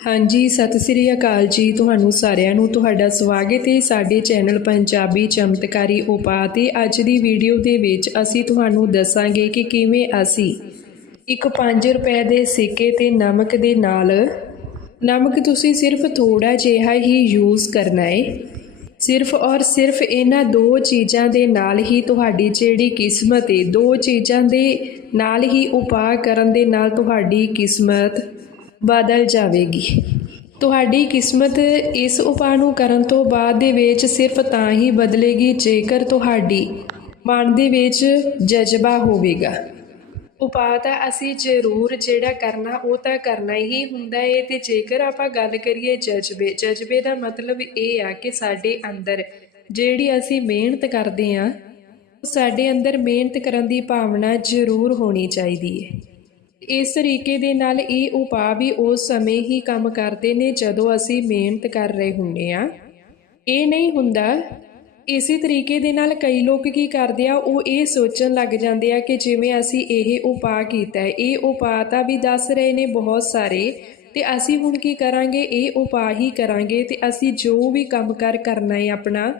ਹਾਂਜੀ, ਸਤਿ ਸ੍ਰੀ ਅਕਾਲ ਜੀ ਤੁਹਾਨੂੰ ਸਾਰਿਆਂ ਨੂੰ। ਤੁਹਾਡਾ ਸਵਾਗਤ ਹੈ ਸਾਡੇ ਚੈਨਲ ਪੰਜਾਬੀ ਚਮਤਕਾਰੀ ਉਪਾਅ ਤੇ ਅੱਜ ਦੀ ਵੀਡੀਓ ਦੇ ਵਿੱਚ ਅਸੀਂ ਤੁਹਾਨੂੰ ਦੱਸਾਂਗੇ ਕਿ ਕਿਵੇਂ ਅਸੀਂ ਇੱਕ 5 ਰੁਪਏ ਦੇ ਸਿੱਕੇ ਤੇ ਨਮਕ ਦੇ ਨਾਲ, ਨਮਕ ਤੁਸੀਂ ਸਿਰਫ ਥੋੜਾ ਜਿਹਾ ਹੀ ਯੂਜ਼ ਕਰਨਾ ਹੈ। ਸਿਰਫ ਔਰ ਸਿਰਫ ਇਹਨਾਂ ਦੋ ਚੀਜ਼ਾਂ ਦੇ ਨਾਲ ਹੀ ਤੁਹਾਡੀ ਜਿਹੜੀ ਕਿਸਮਤ ਹੈ, ਦੋ ਚੀਜ਼ਾਂ ਦੇ ਨਾਲ ਹੀ ਉਪਾਅ ਕਰਨ ਦੇ ਨਾਲ ਤੁਹਾਡੀ ਕਿਸਮਤ ਬਦਲ ਜਾਵੇਗੀ। ਤੁਹਾਡੀ ਕਿਸਮਤ ਇਸ ਉਪਾਅ ਨੂੰ ਕਰਨ ਤੋਂ ਬਾਅਦ ਦੇ ਵਿੱਚ ਸਿਰਫ ਤਾਂ ਹੀ ਬਦਲੇਗੀ ਜੇਕਰ ਤੁਹਾਡੀ ਮਨ ਦੇ ਵਿੱਚ ਜਜ਼ਬਾ ਹੋਵੇਗਾ। ਉਪਾਅ ਤਾਂ ਅਸੀਂ ਜ਼ਰੂਰ ਜਿਹੜਾ ਕਰਨਾ, ਉਹ ਤਾਂ ਕਰਨਾ ਹੀ ਹੁੰਦਾ ਏ ਤੇ ਜੇਕਰ ਆਪਾਂ ਗੱਲ ਕਰੀਏ ਜਜ਼ਬੇ ਜਜ਼ਬੇ ਦਾ ਮਤਲਬ ਇਹ ਆ ਕਿ ਸਾਡੇ ਅੰਦਰ ਜਿਹੜੀ ਅਸੀਂ ਮਿਹਨਤ ਕਰਦੇ ਆ ਸਾਡੇ ਅੰਦਰ ਮਿਹਨਤ ਕਰਨ ਦੀ ਭਾਵਨਾ ਜ਼ਰੂਰ ਹੋਣੀ ਚਾਹੀਦੀ ਹੈ ਇਸ ਤਰੀਕੇ ਦੇ ਨਾਲ ਇਹ ਉਪਾਅ ਵੀ ਉਸ ਸਮੇਂ ਹੀ ਕੰਮ ਕਰਦੇ ਨੇ ਜਦੋਂ ਅਸੀਂ ਮਿਹਨਤ ਕਰ ਰਹੇ ਹੁੰਦੇ ਆ ਇਹ ਨਹੀਂ ਹੁੰਦਾ। ਇਸੇ ਤਰੀਕੇ ਦੇ ਨਾਲ ਕਈ ਲੋਕ ਕੀ ਕਰਦੇ ਆ, ਉਹ ਇਹ ਸੋਚਣ ਲੱਗ ਜਾਂਦੇ ਆ ਕਿ ਜਿਵੇਂ ਅਸੀਂ ਇਹ ਉਪਾਅ ਕੀਤਾ ਹੈ, ਇਹ ਉਪਾਅ ਤਾਂ ਵੀ ਦੱਸ ਰਹੇ ਨੇ ਬਹੁਤ ਸਾਰੇ ਤੇ ਅਸੀਂ ਹੁਣ ਕੀ ਕਰਾਂਗੇ, ਇਹ ਉਪਾਅ ਹੀ ਕਰਾਂਗੇ ਤੇ ਅਸੀਂ ਜੋ ਵੀ ਕੰਮ ਕਰ ਕਰਨਾ ਹੈ ਆਪਣਾ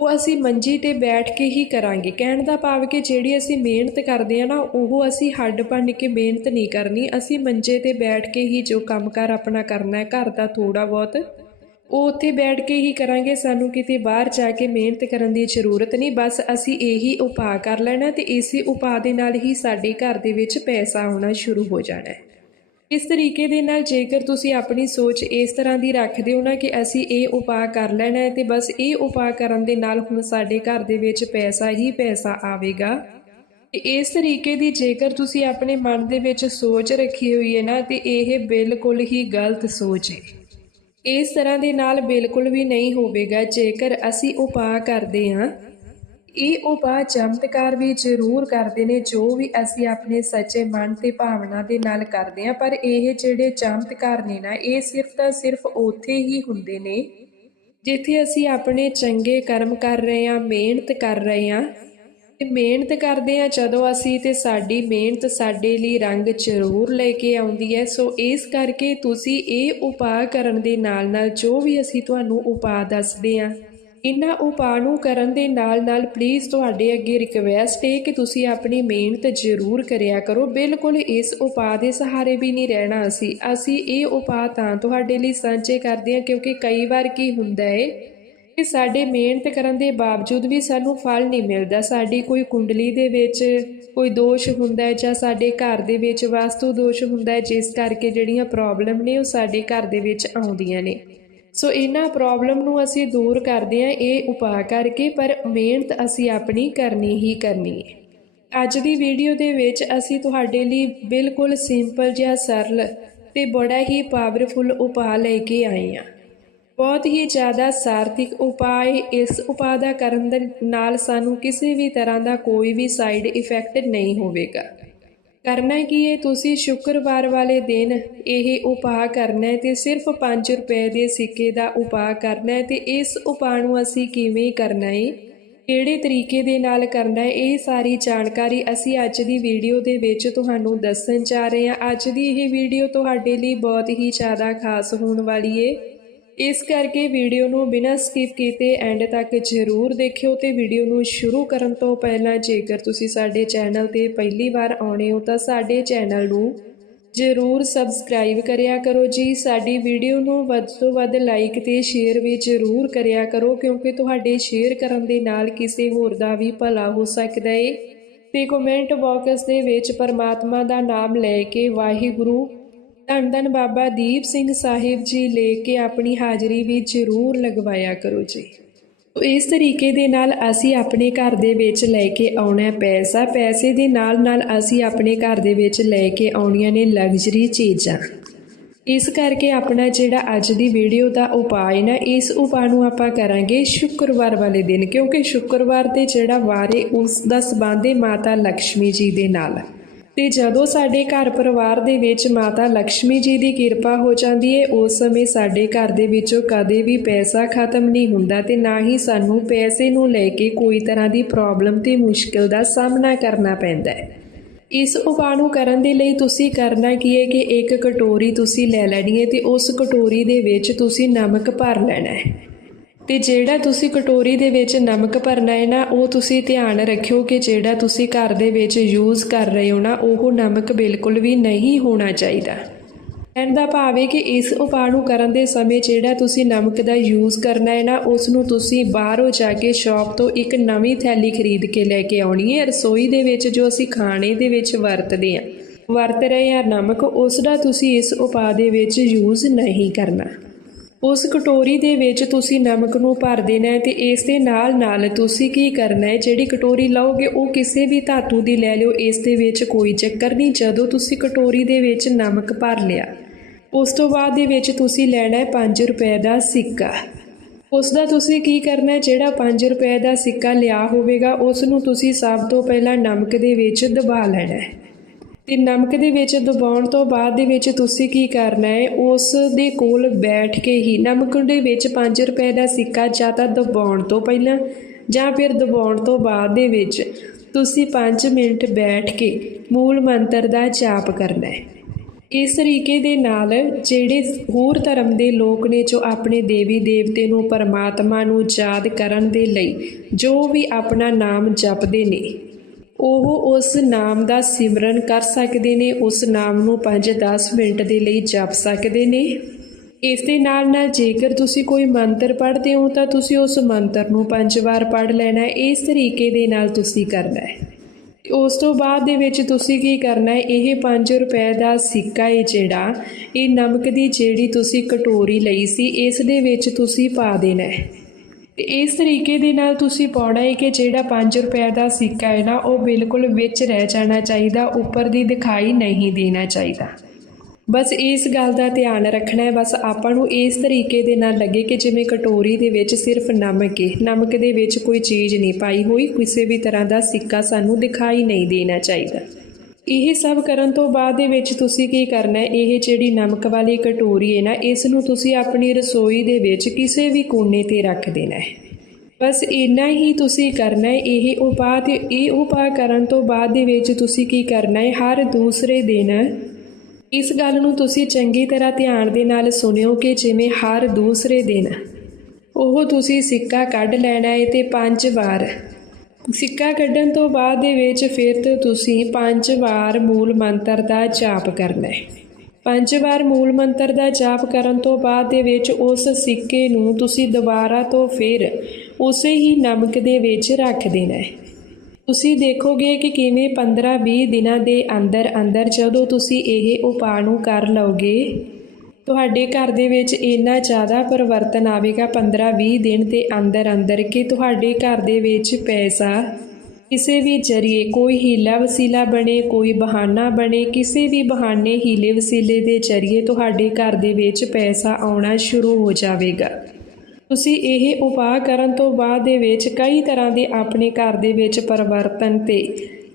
ਉਹ ਅਸੀਂ ਮੰਜੀ ਤੇ ਬੈਠ ਕੇ ਹੀ ਕਰਾਂਗੇ। ਕਹਿਣ ਦਾ ਭਾਵ ਕਿ ਜਿਹੜੀ ਅਸੀਂ ਮਿਹਨਤ ਕਰਦੇ ਆ ਨਾ, ਉਹ ਅਸੀਂ ਹੱਡ ਭੰਨ ਕੇ ਮਿਹਨਤ ਨਹੀਂ ਕਰਨੀ। ਅਸੀਂ ਮੰਜੇ ਤੇ ਬੈਠ ਕੇ ਹੀ ਜੋ ਕੰਮਕਾਰ ਆਪਣਾ ਕਰਨਾ ਹੈ, ਘਰ ਦਾ ਥੋੜਾ ਬਹੁਤ, ਉਹ ਉੱਥੇ ਬੈਠ ਕੇ ਹੀ ਕਰਾਂਗੇ। ਸਾਨੂੰ ਕਿਤੇ ਬਾਹਰ ਜਾ ਕੇ ਮਿਹਨਤ ਕਰਨ ਦੀ ਜ਼ਰੂਰਤ ਨਹੀਂ। ਬਸ ਅਸੀਂ ਇਹੀ ਉਪਾਅ ਕਰ ਲੈਣਾ ਤੇ ਇਸੇ ਉਪਾਅ ਦੇ ਨਾਲ ਹੀ ਸਾਡੇ ਘਰ ਦੇ ਵਿੱਚ ਪੈਸਾ ਆਉਣਾ ਸ਼ੁਰੂ ਹੋ ਜਾਣਾ ਹੈ। ਇਸ ਤਰੀਕੇ ਦੇ ਨਾਲ ਜੇਕਰ ਤੁਸੀਂ ਆਪਣੀ ਸੋਚ ਇਸ ਤਰ੍ਹਾਂ ਦੀ ਰੱਖਦੇ ਹੋ ਨਾ ਕਿ ਅਸੀਂ ਇਹ ਉਪਾਅ ਕਰ ਲੈਣਾ ਹੈ ਤੇ ਬਸ ਇਹ ਉਪਾਅ ਕਰਨ ਦੇ ਨਾਲ ਹੁਣ ਸਾਡੇ ਘਰ ਦੇ ਵਿੱਚ ਪੈਸਾ ਹੀ ਪੈਸਾ ਆਵੇਗਾ। ਇਸ ਤਰੀਕੇ ਦੀ ਜੇਕਰ ਤੁਸੀਂ ਆਪਣੇ ਮਨ ਦੇ ਵਿੱਚ ਸੋਚ ਰੱਖੀ ਹੋਈ ਹੈ ਨਾ ਤੇ ਇਹ ਬਿਲਕੁਲ ਹੀ ਗਲਤ ਸੋਚ ਹੈ। ਇਸ ਤਰ੍ਹਾਂ ਦੇ ਨਾਲ ਬਿਲਕੁਲ ਵੀ ਨਹੀਂ ਹੋਵੇਗਾ ਜੇਕਰ ਅਸੀਂ ਉਪਾਅ ਕਰਦੇ ਹਾਂ। ਇਹ ਉਪਾਅ ਚਮਤਕਾਰ ਵੀ ਜ਼ਰੂਰ ਕਰਦੇ ਨੇ, ਜੋ ਵੀ ਅਸੀਂ ਆਪਣੇ ਸੱਚੇ ਮਨ ਤੇ ਭਾਵਨਾ ਦੇ ਨਾਲ ਕਰਦੇ ਹਾਂ, ਪਰ ਇਹ ਜਿਹੜੇ ਚਮਤਕਾਰ ਨੇ ਨਾ, ਇਹ ਸਿਰਫ ਤਾਂ ਸਿਰਫ ਉੱਥੇ ਹੀ ਹੁੰਦੇ ਨੇ, ਜਿੱਥੇ ਅਸੀਂ ਆਪਣੇ ਚੰਗੇ ਕਰਮ ਕਰ ਰਹੇ ਹਾਂ, ਮਿਹਨਤ ਕਰ ਰਹੇ ਹਾਂ। ਤੇ ਮਿਹਨਤ ਕਰਦੇ ਆ ਜਦੋਂ ਅਸੀਂ ਤੇ ਸਾਡੀ ਮਿਹਨਤ ਸਾਡੇ ਲਈ ਰੰਗ ਜ਼ਰੂਰ ਲੈ ਕੇ ਆਉਂਦੀ ਹੈ। ਸੋ ਇਸ ਕਰਕੇ ਤੁਸੀਂ ਇਹ ਉਪਾਅ ਕਰਨ ਦੇ ਨਾਲ ਨਾਲ ਜੋ ਵੀ ਅਸੀਂ ਤੁਹਾਨੂੰ ਉਪਾਅ ਦੱਸਦੇ ਆ ਇਹਨਾਂ ਉਪਾਅ ਨੂੰ ਕਰਨ ਦੇ ਨਾਲ ਨਾਲ ਪਲੀਜ਼ ਤੁਹਾਡੇ ਅੱਗੇ ਰਿਕਵੈਸਟ ਹੈ ਕਿ ਤੁਸੀਂ ਆਪਣੀ ਮਿਹਨਤ ਜ਼ਰੂਰ ਕਰਿਆ ਕਰੋ। ਬਿਲਕੁਲ ਇਸ ਉਪਾਅ ਦੇ ਸਹਾਰੇ ਵੀ ਨਹੀਂ ਰਹਿਣਾ ਅਸੀਂ। ਅਸੀਂ ਇਹ ਉਪਾਅ ਤਾਂ ਤੁਹਾਡੇ ਲਈ ਸਾਂਝੇ ਕਰਦੇ ਹਾਂ ਕਿਉਂਕਿ ਕਈ ਵਾਰ ਕੀ ਹੁੰਦਾ ਹੈ ਕਿ ਸਾਡੇ ਮਿਹਨਤ ਕਰਨ ਦੇ ਬਾਵਜੂਦ ਵੀ ਸਾਨੂੰ ਫਲ ਨਹੀਂ ਮਿਲਦਾ। ਸਾਡੀ ਕੋਈ ਕੁੰਡਲੀ ਦੇ ਵਿੱਚ ਕੋਈ ਦੋਸ਼ ਹੁੰਦਾ ਹੈ ਜਾਂ ਸਾਡੇ ਘਰ ਦੇ ਵਿੱਚ ਵਾਸਤੂ ਦੋਸ਼ ਹੁੰਦਾ ਹੈ ਜਿਸ ਕਰਕੇ ਜਿਹੜੀਆਂ ਪ੍ਰੋਬਲਮ ਨੇ ਉਹ ਸਾਡੇ ਘਰ ਦੇ ਵਿੱਚ ਆਉਂਦੀਆਂ ਨੇ। ਸੋ ਇਹਨਾਂ ਪ੍ਰੋਬਲਮ ਨੂੰ ਅਸੀਂ ਦੂਰ ਕਰਦੇ ਹਾਂ ਇਹ ਉਪਾਅ ਕਰਕੇ, ਪਰ ਮਿਹਨਤ ਅਸੀਂ ਆਪਣੀ ਕਰਨੀ ਹੀ ਕਰਨੀ ਹੈ। ਅੱਜ ਦੀ ਵੀਡੀਓ ਦੇ ਵਿੱਚ ਅਸੀਂ ਤੁਹਾਡੇ ਲਈ ਬਿਲਕੁਲ ਸਿੰਪਲ ਜਿਹਾ ਸਰਲ ਤੇ ਬੜਾ ਹੀ ਪਾਵਰਫੁਲ ਉਪਾਅ ਲੈ ਕੇ ਆਏ ਹਾਂ। ਬਹੁਤ ਹੀ ਜ਼ਿਆਦਾ ਸਾਰਥਿਕ ਉਪਾਅ ਇਸ ਉਪਾਅ ਦਾ ਕਰਨ ਦੇ ਨਾਲ ਸਾਨੂੰ ਕਿਸੇ ਵੀ ਤਰ੍ਹਾਂ ਦਾ ਕੋਈ ਵੀ ਸਾਈਡ ਇਫੈਕਟ ਨਹੀਂ ਹੋਵੇਗਾ। ਕਰਨਾ ਕੀ ਹੈ ਤੁਸੀਂ ਸ਼ੁੱਕਰਵਾਰ ਵਾਲੇ ਦਿਨ ਇਹ ਉਪਾਅ ਕਰਨਾ ਹੈ ਤੇ ਸਿਰਫ 5 ਰੁਪਏ ਦੇ ਸਿੱਕੇ ਦਾ ਉਪਾਅ ਕਰਨਾ ਹੈ ਤੇ ਇਸ ਉਪਾਅ ਨੂੰ ਅਸੀਂ ਕਿਵੇਂ ਕਰਨਾ ਹੈ ਕਿਹੜੇ ਤਰੀਕੇ ਦੇ ਨਾਲ ਕਰਨਾ ਹੈ ਇਹ ਸਾਰੀ ਜਾਣਕਾਰੀ ਅਸੀਂ ਅੱਜ ਦੀ ਵੀਡੀਓ ਦੇ ਵਿੱਚ ਤੁਹਾਨੂੰ ਦੱਸਣ ਜਾ ਰਹੇ ਹਾਂ। ਅੱਜ ਦੀ ਇਹ ਵੀਡੀਓ ਤੁਹਾਡੇ ਲਈ ਬਹੁਤ ਹੀ ਜ਼ਿਆਦਾ ਖਾਸ ਹੋਣ ਵਾਲੀ ਹੈ ਇਸ ਕਰਕੇ ਵੀਡੀਓ ਨੂੰ ਬਿਨਾਂ ਸਕਿਪ ਕੀਤੇ ਐਂਡ ਤੱਕ ਜ਼ਰੂਰ ਦੇਖਿਓ ਤੇ ਵੀਡੀਓ ਨੂੰ ਸ਼ੁਰੂ ਕਰਨ ਤੋਂ ਪਹਿਲਾਂ ਜੇਕਰ ਤੁਸੀਂ ਸਾਡੇ ਚੈਨਲ ਤੇ ਪਹਿਲੀ ਵਾਰ ਆਉਣੇ ਹੋ ਤਾਂ ਸਾਡੇ ਚੈਨਲ ਨੂੰ ਜ਼ਰੂਰ ਸਬਸਕ੍ਰਾਈਬ ਕਰਿਆ ਕਰੋ ਜੀ। ਸਾਡੀ ਵੀਡੀਓ ਨੂੰ ਵੱਧ ਤੋਂ ਵੱਧ ਲਾਈਕ ਤੇ ਸ਼ੇਅਰ ਵੀ ਜ਼ਰੂਰ ਕਰਿਆ ਕਰੋ ਕਿਉਂਕਿ ਤੁਹਾਡੇ ਸ਼ੇਅਰ ਕਰਨ ਦੇ ਨਾਲ ਕਿਸੇ ਹੋਰ ਦਾ ਵੀ ਭਲਾ ਹੋ ਸਕਦਾ ਏ। ਤੇ ਕਮੈਂਟ ਬਾਕਸ ਦੇ ਵਿੱਚ ਪਰਮਾਤਮਾ ਦਾ ਨਾਮ ਲੈ ਕੇ ਵਾਹਿਗੁਰੂ ਧੰਨ ਧੰਨ ਬਾਬਾ ਦੀਪ ਸਿੰਘ ਸਾਹਿਬ ਜੀ ਲੈ ਕੇ ਆਪਣੀ ਹਾਜ਼ਰੀ ਵੀ ਜ਼ਰੂਰ ਲਗਵਾਇਆ ਕਰੋ ਜੀ। ਤੋ ਇਸ ਤਰੀਕੇ ਦੇ ਨਾਲ ਅਸੀਂ ਆਪਣੇ ਘਰ ਦੇ ਵਿੱਚ ਲੈ ਕੇ ਆਉਣਾ ਪੈਸਾ। ਪੈਸੇ ਦੇ ਨਾਲ ਨਾਲ ਅਸੀਂ ਆਪਣੇ ਘਰ ਦੇ ਵਿੱਚ ਲੈ ਕੇ ਆਉਣੀਆਂ ਨੇ ਲਗਜ਼ਰੀ ਚੀਜ਼ਾਂ। ਇਸ ਕਰਕੇ ਆਪਣਾ ਜਿਹੜਾ ਅੱਜ ਦੀ ਵੀਡੀਓ ਦਾ ਉਪਾਅ ਨਾ, ਇਸ ਉਪਾਅ ਨੂੰ ਆਪਾਂ ਕਰਾਂਗੇ ਸ਼ੁੱਕਰਵਾਰ ਵਾਲੇ ਦਿਨ, ਕਿਉਂਕਿ ਸ਼ੁੱਕਰਵਾਰ ਤੇ ਜਿਹੜਾ ਵਾਰ ਹੈ, ਉਸ ਦਾ ਸਬੰਧ ਹੈ ਮਾਤਾ ਲక్ష్ਮੀ ਜੀ ਦੇ ਨਾਲ। ਤੇ ਜਦੋਂ ਸਾਡੇ ਘਰ ਪਰਿਵਾਰ ਦੇ ਵਿੱਚ ਮਾਤਾ ਲక్ష్ਮੀ ਜੀ ਦੀ ਕਿਰਪਾ ਹੋ ਜਾਂਦੀ ਹੈ ਉਸ ਸਮੇਂ ਸਾਡੇ ਘਰ ਦੇ ਵਿੱਚੋਂ ਕਦੇ ਵੀ ਪੈਸਾ ਖਤਮ ਨਹੀਂ ਹੁੰਦਾ ਤੇ ਨਾ ਹੀ ਸਾਨੂੰ ਪੈਸੇ ਨੂੰ ਲੈ ਕੇ ਕੋਈ ਤਰ੍ਹਾਂ ਦੀ ਪ੍ਰੋਬਲਮ ਤੇ ਮੁਸ਼ਕਲ ਦਾ ਸਾਹਮਣਾ ਕਰਨਾ ਪੈਂਦਾ ਹੈ। ਇਸ ਉਪਾਅ ਨੂੰ ਕਰਨ ਦੇ ਲਈ ਤੁਸੀਂ ਕਰਨਾ ਕੀ ਹੈ ਕਿ ਇੱਕ ਕਟੋਰੀ ਤੁਸੀਂ ਲੈ ਲੈਣੀ ਹੈ ਤੇ ਉਸ ਕਟੋਰੀ ਦੇ ਵਿੱਚ ਤੁਸੀਂ ਨਮਕ ਭਰ ਲੈਣਾ ਹੈ। ਤੇ ਜਿਹੜਾ ਤੁਸੀਂ ਕਟੋਰੀ ਦੇ ਵਿੱਚ ਨਮਕ ਭਰਨਾ ਹੈ ਨਾ, ਉਹ ਤੁਸੀਂ ਧਿਆਨ ਰੱਖਿਓ ਕਿ ਜਿਹੜਾ ਤੁਸੀਂ ਘਰ ਦੇ ਵਿੱਚ ਯੂਜ਼ ਕਰ ਰਹੇ ਹੋ ਨਾ, ਉਹ ਨਮਕ ਬਿਲਕੁਲ ਵੀ ਨਹੀਂ ਹੋਣਾ ਚਾਹੀਦਾ। ਕਹਿਣ ਦਾ ਭਾਵ ਹੈ ਕਿ ਇਸ ਉਪਾਅ ਨੂੰ ਕਰਨ ਦੇ ਸਮੇਂ ਜਿਹੜਾ ਤੁਸੀਂ ਨਮਕ ਦਾ ਯੂਜ਼ ਕਰਨਾ ਹੈ ਨਾ ਉਸ ਨੂੰ ਤੁਸੀਂ ਬਾਹਰੋਂ ਜਾ ਕੇ ਸ਼ਾਪ ਤੋਂ ਇੱਕ ਨਵੀਂ ਥੈਲੀ ਖਰੀਦ ਕੇ ਲੈ ਕੇ ਆਉਣੀ ਹੈ। ਰਸੋਈ ਦੇ ਵਿੱਚ ਜੋ ਅਸੀਂ ਖਾਣੇ ਦੇ ਵਿੱਚ ਵਰਤਦੇ ਹਾਂ, ਵਰਤ ਰਹੇ ਹਾਂ ਨਮਕ ਉਸ ਦਾ ਤੁਸੀਂ ਇਸ ਉਪਾਅ ਦੇ ਵਿੱਚ ਯੂਜ਼ ਨਹੀਂ ਕਰਨਾ। ਉਸ ਕਟੋਰੀ ਦੇ ਵਿੱਚ ਤੁਸੀਂ ਨਮਕ ਨੂੰ ਭਰ ਦੇਣਾ ਹੈ ਤੇ ਇਸ ਦੇ ਨਾਲ ਨਾਲ ਤੁਸੀਂ ਕੀ ਕਰਨਾ ਹੈ? ਜਿਹੜੀ ਕਟੋਰੀ ਲਓਗੇ, ਉਹ ਕਿਸੇ ਵੀ ਧਾਤੂ ਦੀ ਲੈ ਲਿਓ। ਇਸ ਦੇ ਵਿੱਚ ਕੋਈ ਚੱਕਰ ਨਹੀਂ। ਜਦੋਂ ਤੁਸੀਂ ਕਟੋਰੀ ਦੇ ਵਿੱਚ ਨਮਕ ਭਰ ਲਿਆ, ਉਸ ਤੋਂ ਬਾਅਦ ਦੇ ਵਿੱਚ ਤੁਸੀਂ ਲੈਣਾ ਹੈ 5 ਰੁਪਏ ਦਾ ਸਿੱਕਾ। ਉਸ ਦਾ ਤੁਸੀਂ ਕੀ ਕਰਨਾ ਹੈ? ਜਿਹੜਾ 5 ਰੁਪਏ ਦਾ ਸਿੱਕਾ ਲਿਆ ਹੋਵੇਗਾ ਉਸ ਨੂੰ ਤੁਸੀਂ ਸਭ ਤੋਂ ਪਹਿਲਾਂ ਨਮਕ ਦੇ ਵਿੱਚ ਦਬਾ ਲੈਣਾ ਹੈ। ਤੇ ਨਮਕ ਦੇ ਵਿੱਚ ਦਬਾਉਣ ਤੋਂ ਬਾਅਦ ਦੇ ਵਿੱਚ ਤੁਸੀਂ ਕੀ ਕਰਨਾ ਹੈ, ਉਸ ਦੇ ਕੋਲ ਬੈਠ ਕੇ ਹੀ ਨਮਕ ਦੇ ਵਿੱਚ 5 ਰੁਪਏ ਦਾ ਸਿੱਕਾ ਜਾਂ ਤਾਂ ਦਬਾਉਣ ਤੋਂ ਪਹਿਲਾਂ ਜਾਂ ਫਿਰ ਦਬਾਉਣ ਤੋਂ ਬਾਅਦ ਦੇ ਵਿੱਚ ਤੁਸੀਂ 5 ਮਿੰਟ ਬੈਠ ਕੇ ਮੂਲ ਮੰਤਰ ਦਾ ਜਾਪ ਕਰਨਾ ਹੈ। ਇਸ ਤਰੀਕੇ ਦੇ ਨਾਲ ਜਿਹੜੇ ਹੋਰ ਧਰਮ ਦੇ ਲੋਕ ਨੇ ਜੋ ਆਪਣੇ ਦੇਵੀ ਦੇਵਤੇ ਨੂੰ, ਪਰਮਾਤਮਾ ਨੂੰ ਯਾਦ ਕਰਨ ਦੇ ਲਈ ਜੋ ਵੀ ਆਪਣਾ ਨਾਮ ਜਪਦੇ ਨੇ ਉਹ ਉਸ ਨਾਮ ਦਾ ਸਿਮਰਨ ਕਰ ਸਕਦੇ ਨੇ, ਉਸ ਨਾਮ ਨੂੰ 5-10 ਮਿੰਟ ਦੇ ਲਈ ਜਪ ਸਕਦੇ ਨੇ। ਇਸ ਦੇ ਨਾਲ ਨਾਲ ਜੇਕਰ ਤੁਸੀਂ ਕੋਈ ਮੰਤਰ ਪੜ੍ਹਦੇ ਹੋ, ਤਾਂ ਤੁਸੀਂ ਉਸ ਮੰਤਰ ਨੂੰ ਪੰਜ ਵਾਰ ਪੜ੍ਹ ਲੈਣਾ ਹੈ। ਇਸ ਤਰੀਕੇ ਦੇ ਨਾਲ ਤੁਸੀਂ ਕਰਨਾ ਹੈ। ਉਸ ਤੋਂ ਬਾਅਦ ਦੇ ਵਿੱਚ ਤੁਸੀਂ ਕੀ ਕਰਨਾ ਹੈ? ਇਹ 5 ਰੁਪਏ ਦਾ ਸਿੱਕਾ ਹੈ ਜਿਹੜਾ, ਇਹ ਨਮਕ ਦੀ ਜਿਹੜੀ ਤੁਸੀਂ ਕਟੋਰੀ ਲਈ ਸੀ, ਇਸ ਦੇ ਵਿੱਚ ਤੁਸੀਂ ਪਾ ਦੇਣਾ ਹੈ। ਤੇ ਇਸ ਤਰੀਕੇ ਦੇ ਨਾਲ ਤੁਸੀਂ ਪਾਉਣਾ ਹੈ ਕਿ ਜਿਹੜਾ 5 ਰੁਪਏ ਦਾ ਸਿੱਕਾ ਹੈ ਨਾ, ਉਹ ਬਿਲਕੁਲ ਵਿੱਚ ਰਹਿ ਜਾਣਾ ਚਾਹੀਦਾ, ਉੱਪਰ ਦੀ ਦਿਖਾਈ ਨਹੀਂ ਦੇਣਾ ਚਾਹੀਦਾ। ਬਸ ਇਸ ਗੱਲ ਦਾ ਧਿਆਨ ਰੱਖਣਾ ਹੈ, ਬਸ ਆਪਾਂ ਨੂੰ ਇਸ ਤਰੀਕੇ ਦੇ ਨਾਲ ਲੱਗੇ ਕਿ ਜਿਵੇਂ ਕਟੋਰੀ ਦੇ ਵਿੱਚ ਸਿਰਫ ਨਮਕ ਹੈ ਨਮਕ ਦੇ ਵਿੱਚ ਕੋਈ ਚੀਜ਼ ਨਹੀਂ ਪਾਈ ਹੋਈ, ਕਿਸੇ ਵੀ ਤਰ੍ਹਾਂ ਦਾ ਸਿੱਕਾ ਸਾਨੂੰ ਦਿਖਾਈ ਨਹੀਂ ਦੇਣਾ ਚਾਹੀਦਾ। ਇਹ ਸਭ ਕਰਨ ਤੋਂ ਬਾਅਦ ਦੇ ਵਿੱਚ ਤੁਸੀਂ ਕੀ ਕਰਨਾ ਹੈ? ਇਹ ਜਿਹੜੀ ਨਮਕ ਵਾਲੀ ਕਟੋਰੀ ਹੈ ਨਾ, ਇਸ ਨੂੰ ਤੁਸੀਂ ਆਪਣੀ ਰਸੋਈ ਦੇ ਵਿੱਚ ਕਿਸੇ ਵੀ ਕੋਨੇ ਤੇ ਰੱਖ ਦੇਣਾ ਹੈ। ਬਸ ਇੰਨਾ ਹੀ ਤੁਸੀਂ ਕਰਨਾ ਹੈ, ਇਹ ਉਪਾਅ ਤੇ, ਇਹ ਉਪਾਅ ਕਰਨ ਤੋਂ ਬਾਅਦ ਦੇ ਵਿੱਚ ਤੁਸੀਂ ਕੀ ਕਰਨਾ ਹੈ? ਹਰ ਦੂਸਰੇ ਦਿਨ ਇਸ ਗੱਲ ਨੂੰ ਤੁਸੀਂ ਚੰਗੀ ਤਰ੍ਹਾਂ ਧਿਆਨ ਦੇ ਨਾਲ ਸੁਣਿਓ ਕਿ ਜਿਵੇਂ ਹਰ ਦੂਸਰੇ ਦਿਨ ਉਹ ਤੁਸੀਂ ਸਿੱਕਾ ਕੱਢ ਲੈਣਾ ਹੈ ਤੇ ਪੰਜ ਵਾਰ ਸਿੱਕਾ ਕੱਢਣ ਤੋਂ ਬਾਅਦ ਦੇ ਵਿੱਚ ਫਿਰ ਤੋਂ ਤੁਸੀਂ ਪੰਜ ਵਾਰ ਮੂਲ ਮੰਤਰ ਦਾ ਜਾਪ ਕਰਨਾ ਹੈ। ਪੰਜ ਵਾਰ ਮੂਲ ਮੰਤਰ ਦਾ ਜਾਪ ਕਰਨ ਤੋਂ ਬਾਅਦ ਦੇ ਵਿੱਚ ਉਸ ਸਿੱਕੇ ਨੂੰ ਤੁਸੀਂ ਦੁਬਾਰਾ ਤੋਂ ਫਿਰ ਉਸੇ ਹੀ ਨਮਕ ਦੇ ਵਿੱਚ ਰੱਖ ਦੇਣਾ ਹੈ। ਤੁਸੀਂ ਦੇਖੋਗੇ ਕਿ ਕਿਵੇਂ 15-20 ਦਿਨਾਂ ਦੇ ਅੰਦਰ ਅੰਦਰ ਜਦੋਂ ਤੁਸੀਂ ਇਹ ਉਪਾਅ ਨੂੰ ਕਰ ਲਓਗੇ ਤੁਹਾਡੇ ਘਰ ਦੇ ਵਿੱਚ ਇੰਨਾ ਜ਼ਿਆਦਾ ਪਰਿਵਰਤਨ ਆਵੇਗਾ 15-20 ਦਿਨ ਦੇ ਅੰਦਰ ਅੰਦਰ ਕਿ ਤੁਹਾਡੇ ਘਰ ਦੇ ਵਿੱਚ ਪੈਸਾ ਕਿਸੇ ਵੀ ਜਰੀਏ ਕੋਈ ਹੀਲਾ ਵਸੀਲਾ ਬਣੇ, ਕੋਈ ਬਹਾਨਾ ਬਣੇ, ਕਿਸੇ ਵੀ ਬਹਾਨੇ ਹੀਲੇ ਵਸੀਲੇ ਦੇ ਜਰੀਏ ਤੁਹਾਡੇ ਘਰ ਦੇ ਵਿੱਚ ਪੈਸਾ ਆਉਣਾ ਸ਼ੁਰੂ ਹੋ ਜਾਵੇਗਾ। ਤੁਸੀਂ ਇਹ ਉਪਾਅ ਕਰਨ ਤੋਂ ਬਾਅਦ ਦੇ ਵਿੱਚ ਕਈ ਤਰ੍ਹਾਂ ਦੇ ਆਪਣੇ ਘਰ ਦੇ ਵਿੱਚ ਪਰਿਵਰਤਨ ਤੇ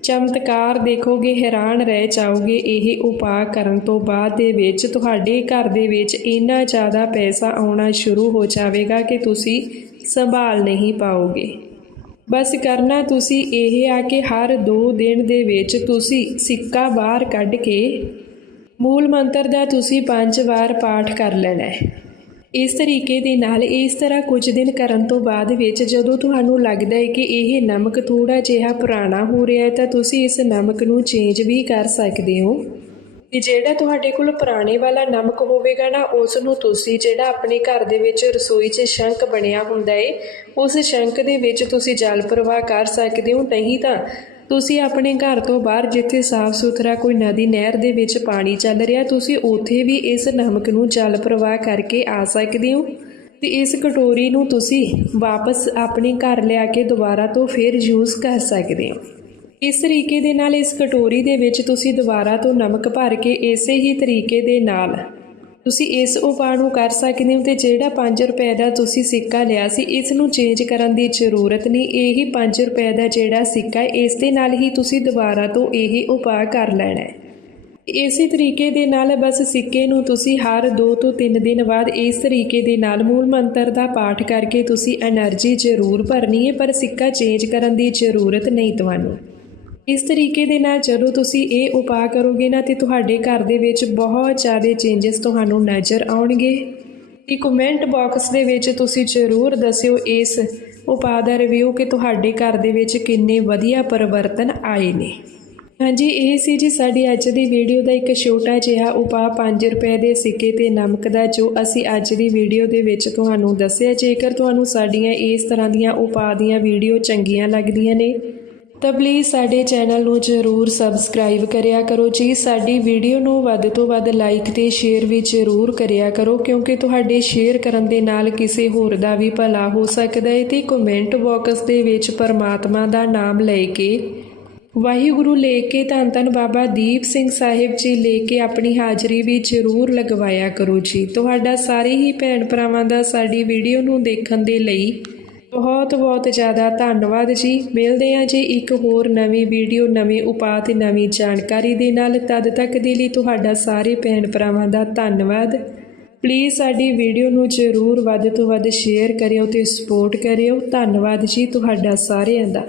ਚਮਤਕਾਰ ਦੇਖੋਗੇ, ਹੈਰਾਨ ਰਹਿ ਜਾਓਗੇ। ਇਹ ਉਪਾਅ ਕਰਨ ਤੋਂ ਬਾਅਦ ਦੇ ਵਿੱਚ ਤੁਹਾਡੇ ਘਰ ਦੇ ਵਿੱਚ ਇੰਨਾ ਜ਼ਿਆਦਾ ਪੈਸਾ ਆਉਣਾ ਸ਼ੁਰੂ ਹੋ ਜਾਵੇਗਾ ਕਿ ਤੁਸੀਂ ਸੰਭਾਲ ਨਹੀਂ ਪਾਓਗੇ। ਬਸ ਕਰਨਾ ਤੁਸੀਂ ਇਹ ਆ ਕਿ ਹਰ 2 ਦਿਨ ਦੇ ਵਿੱਚ ਤੁਸੀਂ ਸਿੱਕਾ ਬਾਹਰ ਕੱਢ ਕੇ ਮੂਲ ਮੰਤਰ ਦਾ ਤੁਸੀਂ ਪੰਜ ਵਾਰ ਪਾਠ ਕਰ ਲੈਣਾ ਹੈ। ਇਸ ਤਰੀਕੇ ਦੇ ਨਾਲ ਇਸ ਤਰ੍ਹਾਂ ਕੁਝ ਦਿਨ ਕਰਨ ਤੋਂ ਬਾਅਦ ਵਿੱਚ ਜਦੋਂ ਤੁਹਾਨੂੰ ਲੱਗਦਾ ਹੈ ਕਿ ਇਹ ਨਮਕ ਥੋੜਾ ਜਿਹਾ ਪੁਰਾਣਾ ਹੋ ਰਿਹਾ ਹੈ, ਤਾਂ ਤੁਸੀਂ ਇਸ ਨਮਕ ਨੂੰ ਚੇਂਜ ਵੀ ਕਰ ਸਕਦੇ ਹੋ। ਤੇ ਜਿਹੜਾ ਤੁਹਾਡੇ ਕੋਲ ਪੁਰਾਣੇ ਵਾਲਾ ਨਮਕ ਹੋਵੇਗਾ ਨਾ ਉਸ ਨੂੰ ਤੁਸੀਂ ਜਿਹੜਾ ਆਪਣੇ ਘਰ ਦੇ ਵਿੱਚ ਰਸੋਈ 'ਚ ਸ਼ੰਕ ਬਣਿਆ ਹੁੰਦਾ ਏ ਉਸ ਸ਼ੰਕ ਦੇ ਵਿੱਚ ਤੁਸੀਂ ਜਲ ਪ੍ਰਵਾਹ ਕਰ ਸਕਦੇ ਹੋ, ਨਹੀਂ ਤਾਂ ਤੁਸੀਂ ਆਪਣੇ ਘਰ ਤੋਂ ਬਾਹਰ ਜਿੱਥੇ ਸਾਫ਼ ਸੁਥਰਾ ਕੋਈ ਨਦੀ ਨਹਿਰ ਦੇ ਵਿੱਚ ਪਾਣੀ ਚੱਲ ਰਿਹਾ, ਤੁਸੀਂ ਉੱਥੇ ਵੀ ਇਸ ਨਮਕ ਨੂੰ ਜਲ ਪ੍ਰਵਾਹ ਕਰਕੇ ਆ ਸਕਦੇ ਹੋ। ਤੇ ਇਸ ਕਟੋਰੀ ਨੂੰ ਤੁਸੀਂ ਵਾਪਸ ਆਪਣੇ ਘਰ ਲਿਆ ਕੇ ਦੁਬਾਰਾ ਤੋਂ ਫਿਰ ਯੂਜ਼ ਕਰ ਸਕਦੇ ਹੋ। ਇਸ ਤਰੀਕੇ ਦੇ ਨਾਲ ਇਸ ਕਟੋਰੀ ਦੇ ਵਿੱਚ ਤੁਸੀਂ ਦੁਬਾਰਾ ਤੋਂ ਨਮਕ ਭਰ ਕੇ ਇਸੇ ਹੀ ਤਰੀਕੇ ਦੇ ਨਾਲ ਤੁਸੀਂ ਇਸ ਉਪਾਅ ਨੂੰ ਕਰ ਸਕਦੇ ਹੋ ਤੇ ਜਿਹੜਾ 5 ਰੁਪਏ ਦਾ ਤੁਸੀਂ ਸਿੱਕਾ ਲਿਆ ਸੀ, ਇਸ ਨੂੰ ਚੇਂਜ ਕਰਨ ਦੀ ਜ਼ਰੂਰਤ ਨਹੀਂ। ਇਹੀ 5 ਰੁਪਏ ਦਾ ਜਿਹੜਾ ਸਿੱਕਾ ਇਸ ਦੇ ਨਾਲ ਹੀ ਤੁਸੀਂ ਦੁਬਾਰਾ ਤੋਂ ਇਹ ਉਪਾਅ ਕਰ ਲੈਣਾ ਹੈ। ਇਸੇ ਤਰੀਕੇ ਦੇ ਨਾਲ ਬਸ ਸਿੱਕੇ ਨੂੰ ਤੁਸੀਂ ਹਰ 2 ਤੋਂ 3 ਦਿਨ ਬਾਅਦ ਇਸ ਤਰੀਕੇ ਦੇ ਨਾਲ ਮੂਲ ਮੰਤਰ ਦਾ ਪਾਠ ਕਰਕੇ ਤੁਸੀਂ એનર્ਜੀ ਜ਼ਰੂਰ ਭਰਨੀ ਹੈ, ਪਰ ਸਿੱਕਾ ਚੇਂਜ ਕਰਨ ਦੀ ਜ਼ਰੂਰਤ ਨਹੀਂ ਤੁਹਾਨੂੰ। ਇਸ ਤਰੀਕੇ ਦੇ ਨਾਲ ਜਦੋਂ ਤੁਸੀਂ ਇਹ ਉਪਾਅ ਕਰੋਗੇ ਨਾ, ਤੇ ਤੁਹਾਡੇ ਘਰ ਦੇ ਵਿੱਚ ਬਹੁਤ ਜ਼ਿਆਦਾ ਚੇਂਜਸ ਤੁਹਾਨੂੰ ਨਜ਼ਰ ਆਉਣਗੇ। ਕਿ ਕਮੈਂਟ ਬਾਕਸ ਦੇ ਵਿੱਚ ਤੁਸੀਂ ਜ਼ਰੂਰ ਦੱਸਿਓ ਇਸ ਉਪਾਅ ਦਾ ਰਿਵਿਊ ਕਿ ਤੁਹਾਡੇ ਘਰ ਦੇ ਵਿੱਚ ਕਿੰਨੇ ਵਧੀਆ ਪਰਿਵਰਤਨ ਆਏ ਨੇ। ਹਾਂਜੀ, ਇਹ ਸੀ ਜੀ ਸਾਡੀ ਅੱਜ ਦੀ ਵੀਡੀਓ ਦਾ ਇੱਕ ਛੋਟਾ ਜਿਹਾ ਉਪਾਅ 5 ਰੁਪਏ ਦੇ ਸਿੱਕੇ ਤੇ ਨਮਕ ਦਾ, ਜੋ ਅਸੀਂ ਅੱਜ ਦੀ ਵੀਡੀਓ ਦੇ ਵਿੱਚ ਤੁਹਾਨੂੰ ਦੱਸਿਆ। ਜੇਕਰ ਤੁਹਾਨੂੰ ਸਾਡੀਆਂ ਇਸ ਤਰ੍ਹਾਂ ਦੀਆਂ ਉਪਾਅ ਦੀਆਂ ਵੀਡੀਓ ਚੰਗੀਆਂ ਲੱਗਦੀਆਂ ਨੇ ਤਾਂ ਪਲੀਜ਼ ਸਾਡੇ ਚੈਨਲ ਨੂੰ ਜ਼ਰੂਰ ਸਬਸਕ੍ਰਾਈਬ ਕਰਿਆ ਕਰੋ ਜੀ। ਸਾਡੀ ਵੀਡੀਓ ਨੂੰ ਵੱਧ ਤੋਂ ਵੱਧ ਲਾਈਕ ਤੇ ਸ਼ੇਅਰ ਵੀ ਜ਼ਰੂਰ ਕਰਿਆ ਕਰੋ, ਕਿਉਂਕਿ ਤੁਹਾਡੇ ਸ਼ੇਅਰ ਕਰਨ ਦੇ ਨਾਲ ਕਿਸੇ ਹੋਰ ਦਾ ਵੀ ਭਲਾ ਹੋ ਸਕਦਾ ਹੈ ਤੇ ਕਮੈਂਟ ਬਾਕਸ ਦੇ ਵਿੱਚ ਪਰਮਾਤਮਾ ਦਾ ਨਾਮ ਲੈ ਕੇ, ਵਾਹਿਗੁਰੂ ਲੈ ਕੇ ਧੰਨ ਧੰਨ ਬਾਬਾ ਦੀਪ ਸਿੰਘ ਸਾਹਿਬ ਜੀ ਲੈ ਕੇ ਆਪਣੀ ਹਾਜ਼ਰੀ ਵੀ ਜ਼ਰੂਰ ਲਗਵਾਇਆ ਕਰੋ ਜੀ। ਤੁਹਾਡਾ ਸਾਰੇ ਹੀ ਭੈਣ ਭਰਾਵਾਂ ਦਾ ਸਾਡੀ ਵੀਡੀਓ ਨੂੰ ਦੇਖਣ ਦੇ ਲਈ ਬਹੁਤ ਬਹੁਤ ਜ਼ਿਆਦਾ ਧੰਨਵਾਦ ਜੀ। ਮਿਲਦੇ ਹਾਂ ਜੀ ਇੱਕ ਹੋਰ ਨਵੀਂ ਵੀਡੀਓ, ਨਵੇਂ ਉਪਾਅ ਤੇ ਨਵੀਂ ਜਾਣਕਾਰੀ ਦੇ ਨਾਲ। ਤਦ ਤੱਕ ਦੇ ਲਈ ਤੁਹਾਡਾ ਸਾਰੇ ਭੈਣ ਭਰਾਵਾਂ ਦਾ ਧੰਨਵਾਦ। ਪਲੀਜ਼ ਸਾਡੀ ਵੀਡੀਓ ਨੂੰ ਜ਼ਰੂਰ ਵੱਧ ਤੋਂ ਵੱਧ ਸ਼ੇਅਰ ਕਰਿਓ ਤੇ ਸਪੋਰਟ ਕਰਿਓ। ਧੰਨਵਾਦ ਜੀ ਤੁਹਾਡਾ ਸਾਰਿਆਂ ਦਾ।